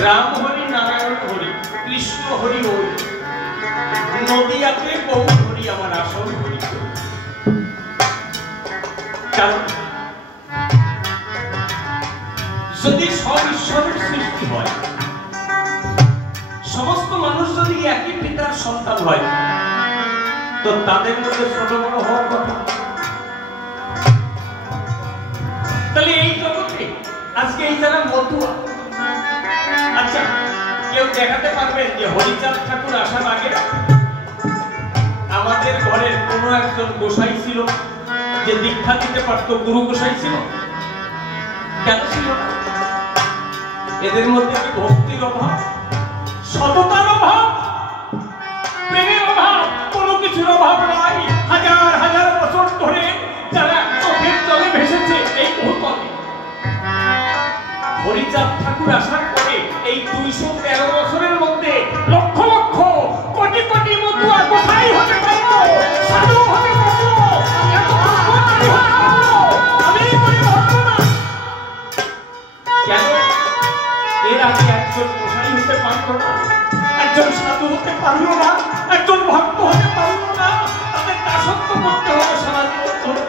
राम हरि नारायण हरि कृष्ण हरि हरि नदियाते बहु हरि आमार आसल हरि कारण यदि सब ईश्वरेर सृष्टि हय समस्त मानुष यदि एकई पितार सन्तान हय तो तादेर मধ্যে ছোট বড় হওয়ার কথা তাহলে এই জগতে আজকে এই যারা মতুয়া আচ্ছা কেউ দেখাতে পারবেন যে হরিচাঁদ ঠাকুর আসার আগে আমাদের ঘরের কোন একজন গোসাই ছিল যে দীক্ষা দিতে পারতো গুরু গোসাই ছিল কেন ছিল না এদের মধ্যে কি ভক্তির অভাব সততার অভাব প্রেমের অভাব কোনো কিছুর অভাব নাই হাজার হাজার বছর ধরে যারা চোখের জলে ভেসেছে এই ভূতলে হরিচাঁদ ঠাকুর আসার পরে এই 213 বছরের মধ্যে লক্ষ লক্ষ কোটি কোটি মতুয়া গোসাই হতে পারলো সাধু হতে পারলো এত আমি মনে ভাববো না কেন এর আগে একজন গোসাই হতে পারলো না একজন সাধু হতে পারলো না একজন ভক্ত হতে পারলো না তাদের দাসত্ব করতে হবে সারা জীবন ধরে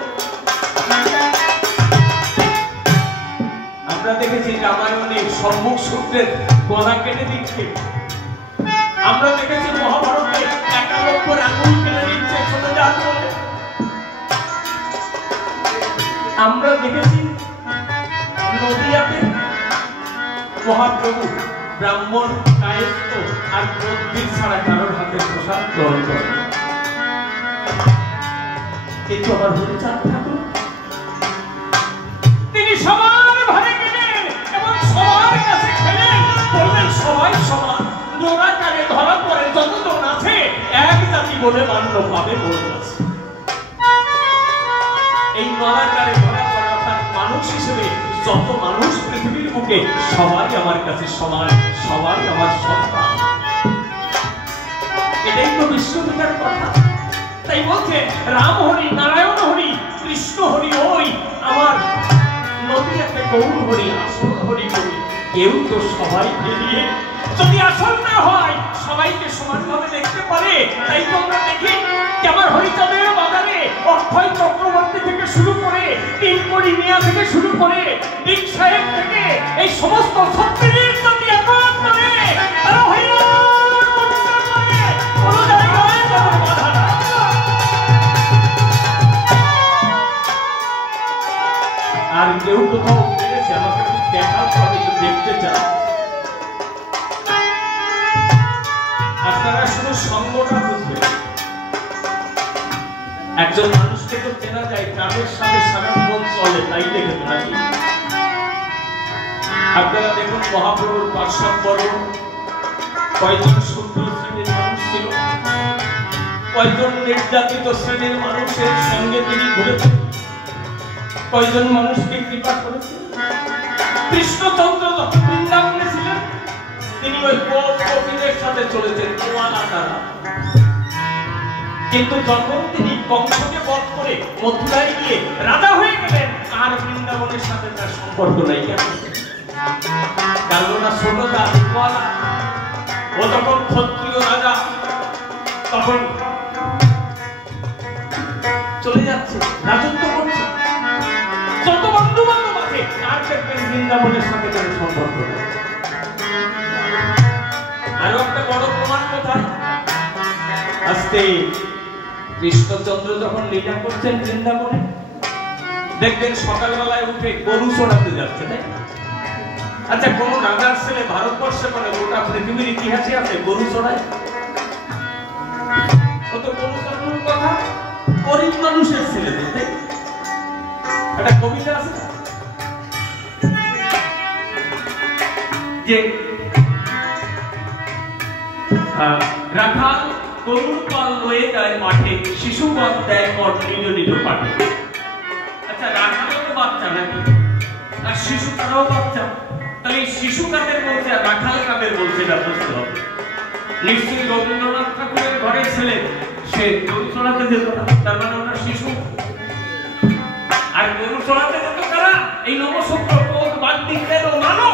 আমরা দেখেছি রামায়ণে সম্মুখ সূত্রের গলা কেটে দিচ্ছে আমরা দেখেছি মহাভারতে একালব্যর আঙুল কেটে দিচ্ছে চলে যাওয়ার বলে আমরা দেখেছি নদিয়াতে মহাপ্রভু ব্রাহ্মণ কায়স্থ আর মন্দির ছাড়া কারোর হাতে প্রসাদ গ্রহণ করেন এই তো আবার হরিচাঁদ ঠাকুর তিনি সবার ভারে গেলেন এবং সবার কাছে খেলেন বললেন সবাই সমান নোরাকারে ধরা পড়ে যতজন আছে এক জাতি বলে মান্য পাবে বলে আছে এই নোরাকারে ধরা পড়া অর্থাৎ মানুষ হিসেবে যত মানুষ পৃথিবীর বুকে সবাই আমার কাছে সমান সবাই আমার সন্তান এটাই তো বিশ্ববিদ্যার কথা তাই বলছে রাম হরি নারায়ণ হরি কৃষ্ণ হরি ওই আমার নদিয়াতে গৌর হরি আসল হরি হরি কেউ তো সবাই মিলিয়ে যদি আসল না হয় সবাইকে সমানভাবে দেখতে পারে তাই তো আমরা দেখি যে আমার হরিচাঁদের বাজারে অক্ষয় চক্রবর্তী থেকে শুরু করে তিনকড়ি মিয়া থেকে শুরু করে দিক সাহেব থেকে এই সমস্ত সত্যিদের যদি একবার করে তারা কোনো জায়গায় তাদের বাধা নাই আর কেউ কোথাও পেরেছে আমাকে দেখার পরে দেখতে চান আপনারা শুধু সঙ্গটা বুঝবেন একজন মানুষকে তো চেনা যায় তাদের সাথে সারা জীবন চলে তাই দেখে নাকি আপনারা দেখুন মহাপ্রভুর পার্শ্ববর্গ কয়জন শুদ্ধ শ্রেণীর মানুষ ছিল কয়জন নির্যাতিত শ্রেণীর মানুষের সঙ্গে তিনি ঘুরেছেন কয়জন মানুষকে কৃপা করেছেন কৃষ্ণচন্দ্র যখন বৃন্দাবনে ছিলেন তিনি ওই কপিলের সাথে চলেছেন কুয়ালা দ্বারা। কিন্তু যখন তিনি কংসকে বধ করে মথুরায় গিয়ে রাজা হয়ে গেলেন আর বৃন্দাবনের সাথে তার সম্পর্ক নাই। কেন? কারণ না ছোট জাত কুয়ালা, ও তখন ক্ষত্রিয় রাজা, তখন চলে যাচ্ছে, রাজত্ব করছে, যত বন্ধু বান্ধব আছে আর দেখবেন বৃন্দাবনের সাথে তার সম্পর্ক নেই। আরো একটা বড় প্রমাণ কোথায়? আজকে কৃষ্ণচন্দ্র যখন লীলা করছেন বৃন্দাবনে, দেখবেন সকালবেলায় উঠে গরু চড়াতে যাচ্ছে, তাই? আচ্ছা, কোন রাজার ছেলে ভারতবর্ষে মানে গোটা পৃথিবীর ইতিহাসে আছে গরু চড়ায়? কত গরু চড়ানোর কথা গরিব মানুষের ছেলেদের, তাই? একটা কবিতা আছে যে রাখাল গরুর পাল লয়ে যায় মাঠে, শিশুগণ দেয় মঠ নিজ নিজ পাঠে। আচ্ছা, রাখালও তো বাচ্চা নাকি? আর শিশু তারাও বাচ্চা, তাহলে শিশু কাদের বলছে আর রাখাল কাদের বলছে এটা বুঝতে হবে। নিশ্চয়ই রবীন্দ্রনাথ ঠাকুরের ঘরের ছেলে, সে গরু চড়াতে যেত না, তার মানে ওনার শিশু। আর গরু চড়াতে যেত কারা? এই নমস্কার পদ বাগদি কেন মানো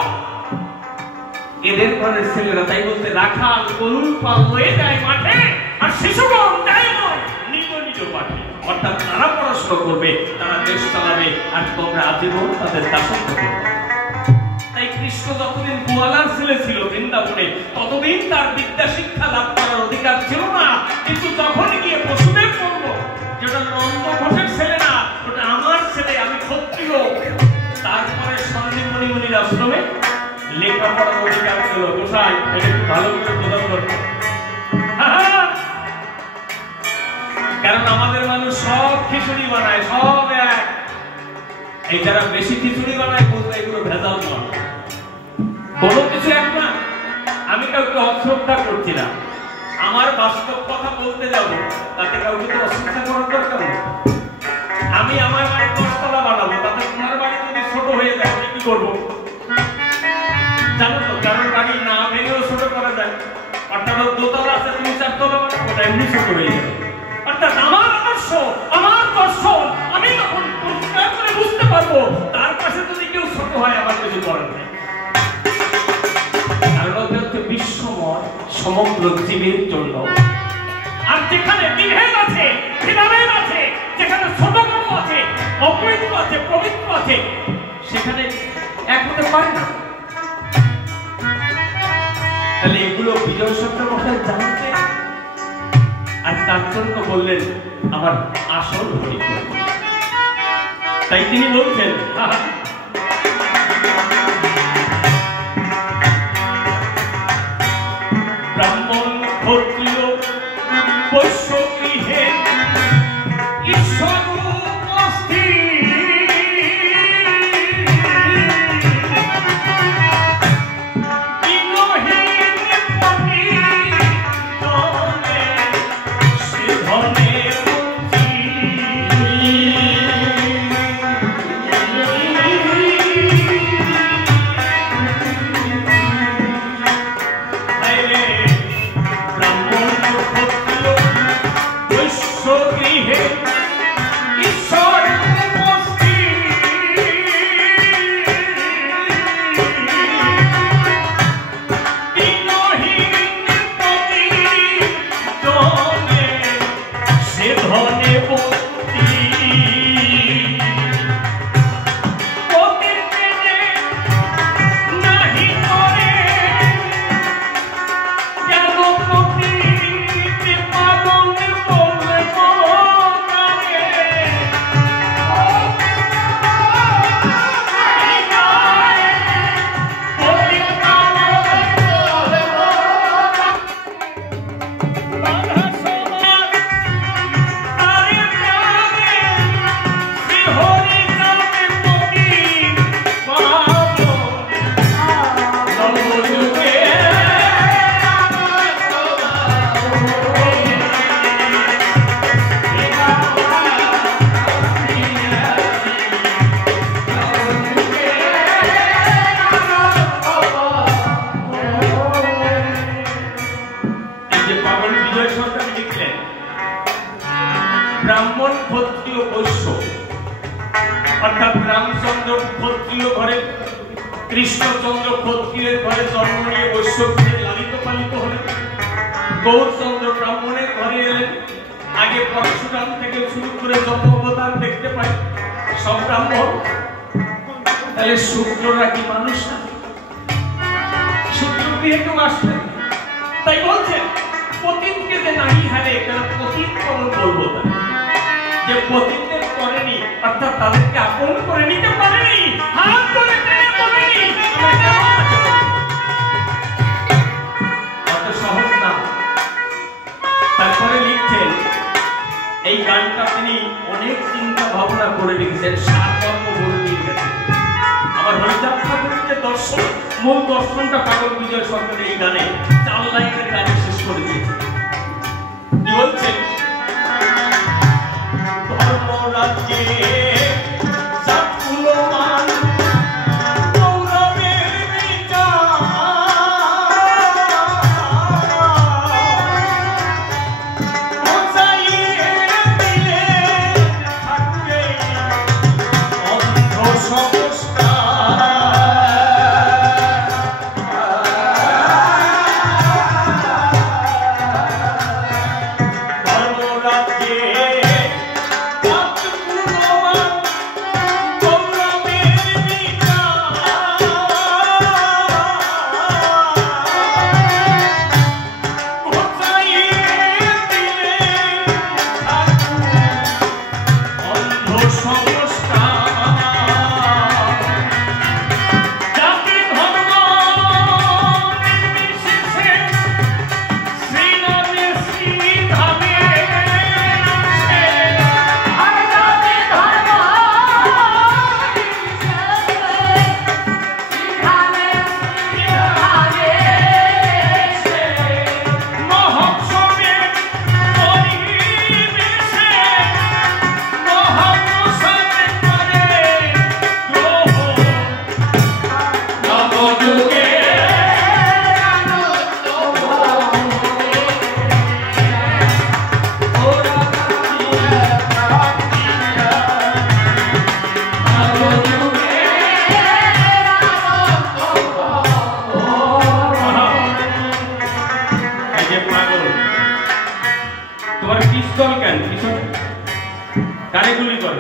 এদের ঘরের ছেলেরা। তাই বলতে রাখাল গরুর পাল লয়ে যায় মাঠে আর শিশুগণ দেয় মঠ নিজ নিজ পাঠে। অর্থাৎ তারা পড়াশোনা করবে, তারা দেশ চালাবে, আর তোমরা আজীবন তাদের দাসত্ব করবে। তাই কৃষ্ণ যতদিন গোয়ালার ছেলে ছিল বৃন্দাবনে, ততদিন তার বিদ্যা শিক্ষা লাভ করার অধিকার ছিল না। কিন্তু যখন গিয়ে বসুদেব বলল যেটা নন্দ ঘোষের ছেলে না, ওটা আমার ছেলে, আমি ক্ষত্রিয়, তারপরে সঞ্জীবনী মুনির আশ্রমে লেখাপড়ার অধিকার ছিল। গোসাই এটা একটু ভালো করে বোঝা দরকার। কারণ আমাদের মানুষ সব খিচুড়ি বানায়, সব এক। এই যারা বেশি খিচুড়ি বানায় বলতে এগুলো ভেজাল নয়, কোনো কিছু এক না। আমি কাউকে অশ্রদ্ধা করছি না, আমার বাস্তব কথা বলতে যাব, তাতে কাউকে তো অশ্রদ্ধা করার দরকার নেই। আমি আমার বাড়ি 10 তলা বানাবো, তাতে তোমার বাড়ি যদি ছোট হয়ে যায় কি করবো জানো তো? কারণ বাড়ি না ভেঙেও ছোট করা যায়। অর্থাৎ দোতলা আছে, 3-4 তলা বানাবো, ওটা এমনি ছোট হয়ে যাবে। অর্থাৎ আমার আদর্শ, আমার দর্শন আমি তখন পরিষ্কার করে বুঝতে পারবো তার পাশে যদি কেউ ছোট হয় আমার কিছু করার নেই। কারণ হচ্ছে বিশ্বময় সমগ্র জীবের জন্য। আর যেখানে বিভেদ আছে, ভেদাভেদ আছে, যেখানে ছোট বড় আছে, অপবিত্র আছে, পবিত্র আছে, সেখানে এক হতে পারে না। তাহলে এগুলো বিজয় চন্দ্রমশাই জানতে, আর তার জন্য বললেন আমার আসল হরি। তাই তিনি বলছেন ব্রাহ্মণ ক্ষত্রিয় বৈশ্য গৃহে ঈশ্বর কৃষ্ণচন্দ্র ক্ষত্রিয়ের ঘরে জন্ম নিয়ে বৈশ্যকে লালিত পালিত হলেন, গৌরচন্দ্র ব্রাহ্মণের ঘরে এলেন। আগে পরশুরাম থেকে শুরু করে যত অবতার দেখতে পাই সব ব্রাহ্মণ। তাহলে শূদ্ররা কি মানুষ না? শূদ্র গৃহে কেউ আসলেন, তাই বলছেন পতিতকে যে নাহি হারে, কেন পতিত কমন বলবো না, যে পতিতদের করেনি, অর্থাৎ তাদেরকে আপন করে নিতে পারেনি, হাত ধরে টেনে বলেনি অত সহজ না। তারপরে লিখছেন এই গানটা তিনি অনেক চিন্তা ভাবনা করে লিখেছেন, সারমর্ম বলে লিখেছেন। আমার হরিচাঁদ ঠাকুরের যে দর্শন, মূল দর্শনটা পাগল বিজয় সরকার এই গানে 4 লাইনের গানে শেষ করে দিয়েছে। কি বলছেন? ধর্মরাজ্যে জাতকুলমান গৌরবের বিচার, ঘোচাইয়ে দিলেন ঠাকুরে অন্ধ সংস্কার। তোমার পিস্তল কেন? কারে গুলি করে?